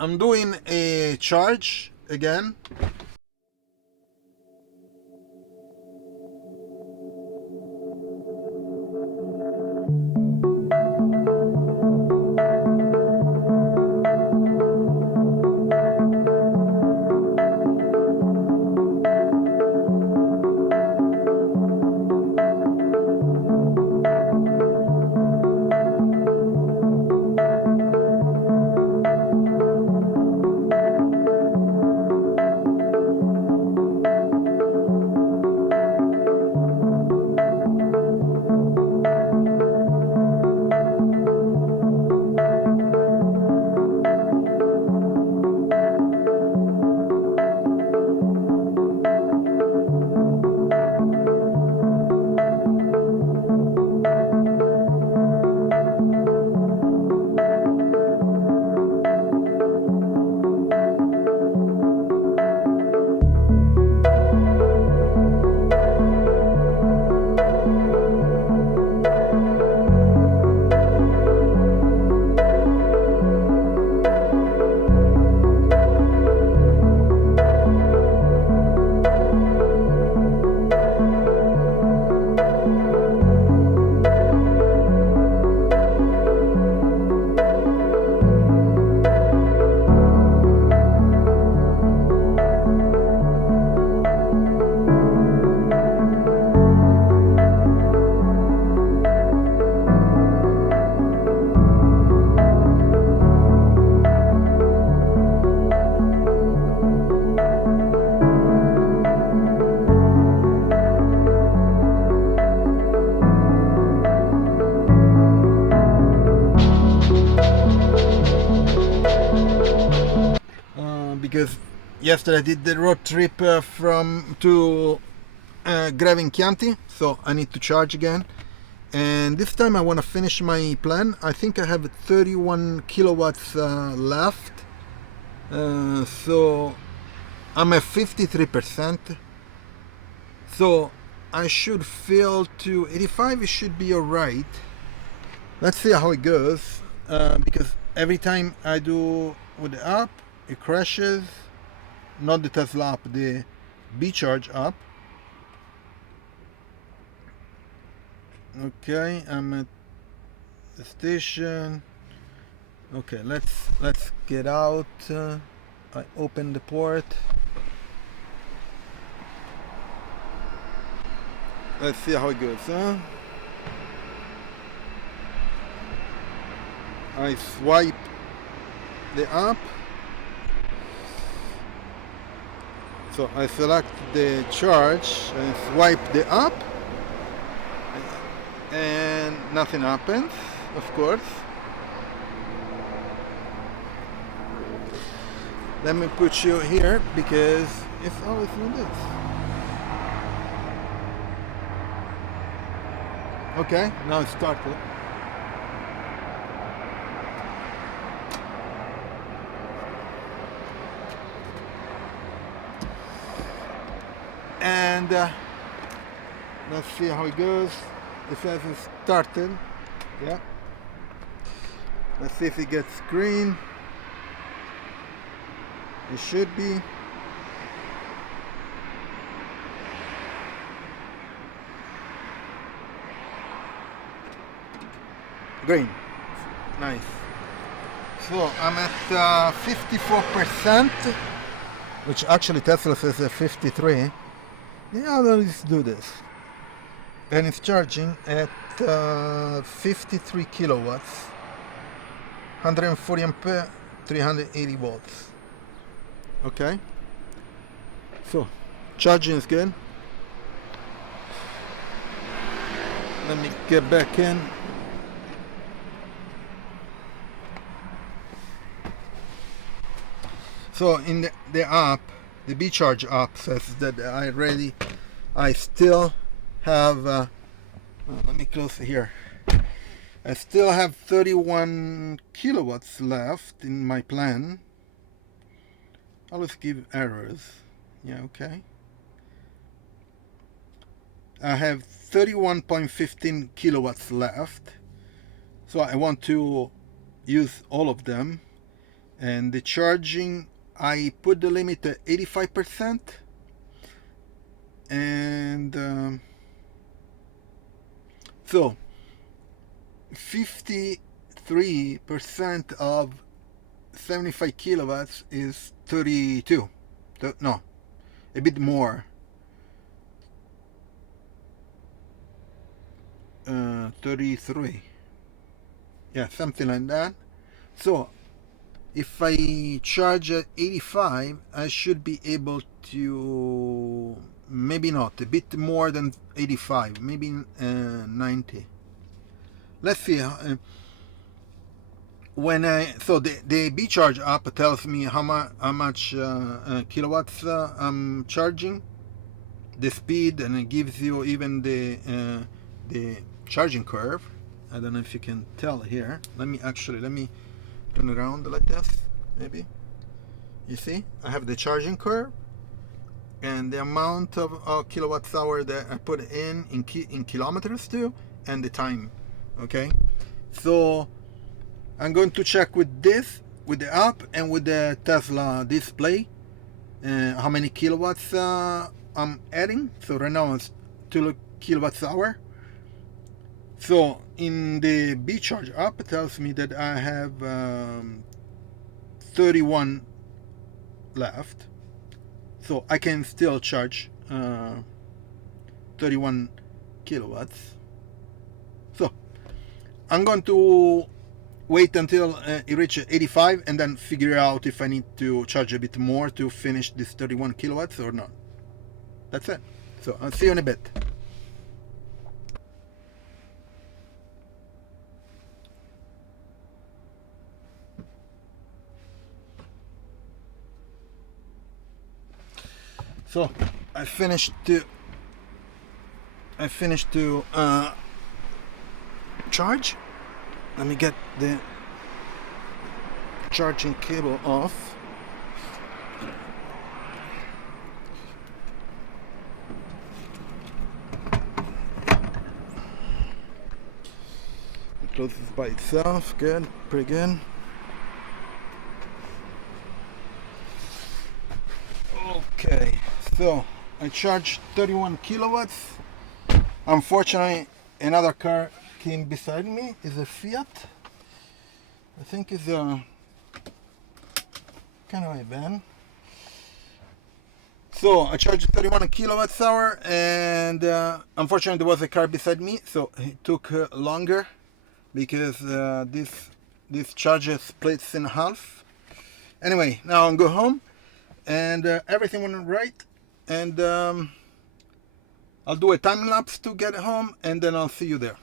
I'm doing a charge again. Because yesterday I did the road trip to Grevin Chianti, so I need to charge again. And this time I want to finish my plan. I think I have 31 kilowatts left, so I'm at 53%. So I should fill to 85. It should be alright. Let's see how it goes, because every time I do with the app, it crashes. Not the Tesla app, the BeCharge app. Okay, I'm at the station. Okay, let's get out. I open the port. Let's see how it goes, huh? I swipe the app. So I select the charge and swipe the app, and nothing happens, of course. Let me put you here because it's always like this. Okay, now it started. And let's see how it goes. It says it started. Yeah. Let's see if it gets green. It should be. Green. Nice. So I'm at 54%, which actually Tesla says 53. Yeah, let's do this. And it's charging at 53 kilowatts, 140 ampere, 380 volts. Okay. So, charging is good. Let me get back in. So in the app, the BeCharge app says that I still have, let me close it here. I still have 31 kilowatts left in my plan. Always give errors. Yeah, okay. I have 31.15 kilowatts left. So I want to use all of them. And the charging, I put the limit at 85%, and so 53% of 75 kilowatts is 32. No, a bit more. 33. Yeah, something like that. So if I charge at 85, I should be able to, maybe not, a bit more than 85, maybe 90. Let's see. So the BeCharge app tells me how much kilowatts I'm charging, the speed, and it gives you even the charging curve. I don't know if you can tell here. Let me turn it around like this. Maybe you see I have the charging curve and the amount of kilowatts hour that I put in kilometers too, and the time. Okay, so I'm going to check with this, with the app and with the Tesla display, how many kilowatts I'm adding. So right now it's 2 kilowatts hour. So in the BeCharge app, it tells me that I have 31 left. So I can still charge 31 kilowatts. So I'm going to wait until it reaches 85 and then figure out if I need to charge a bit more to finish this 31 kilowatts or not. That's it. So I'll see you in a bit. So I finished to charge. Let me get the charging cable off. It closes by itself. Good, pretty good. Okay, so I charged 31 kilowatts. Unfortunately, another car came beside me. Is a Fiat. I think it's a kind of a van. So I charged 31 kilowatts hour, and unfortunately there was a car beside me, so it took longer because this charger splits in half. Anyway, now I'll go home, and everything went right, and I'll do a time lapse to get home, and then I'll see you there.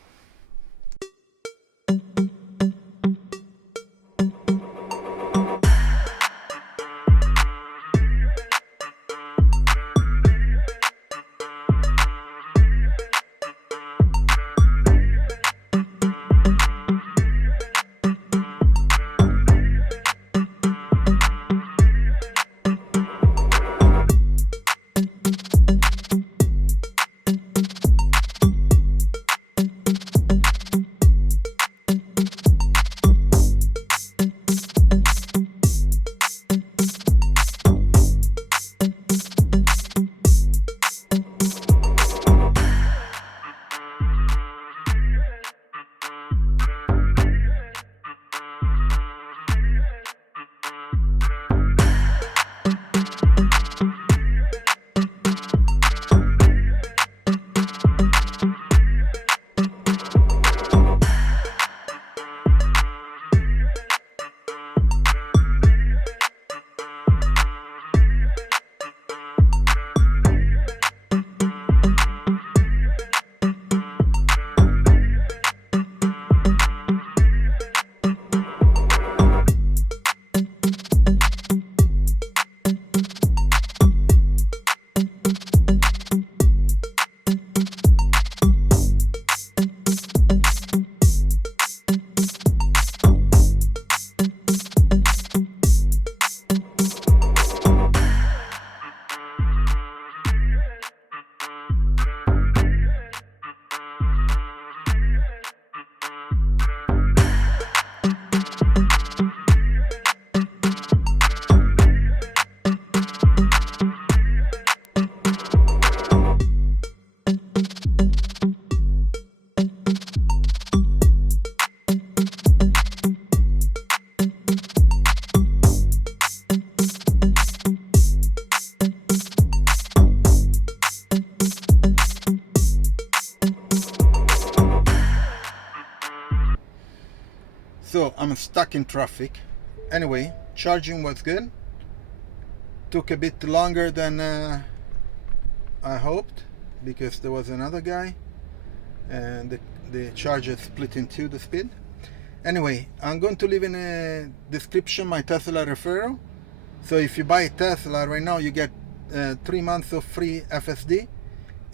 I'm stuck in traffic. Anyway, charging was good. Took a bit longer than I hoped, because there was another guy and the charger split in two, the speed. Anyway, I'm going to leave in a description my Tesla referral. So if you buy a Tesla right now, you get 3 months of free FSD,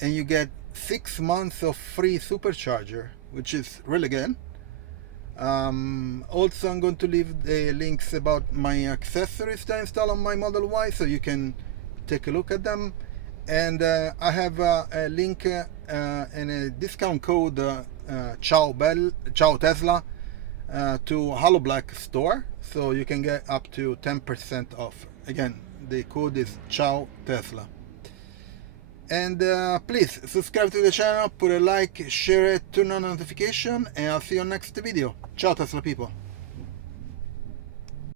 and you get 6 months of free Supercharger, which is really good. Also, I'm going to leave the links about my accessories to install on my Model Y, so you can take a look at them. And I have a link and a discount code Ciao Tesla to Hollow Black store, so you can get up to 10% off. Again, the code is Ciao Tesla. And please subscribe to the channel, put a like, share it, turn on notification, and I'll see you on next video. Ciao Tesla people.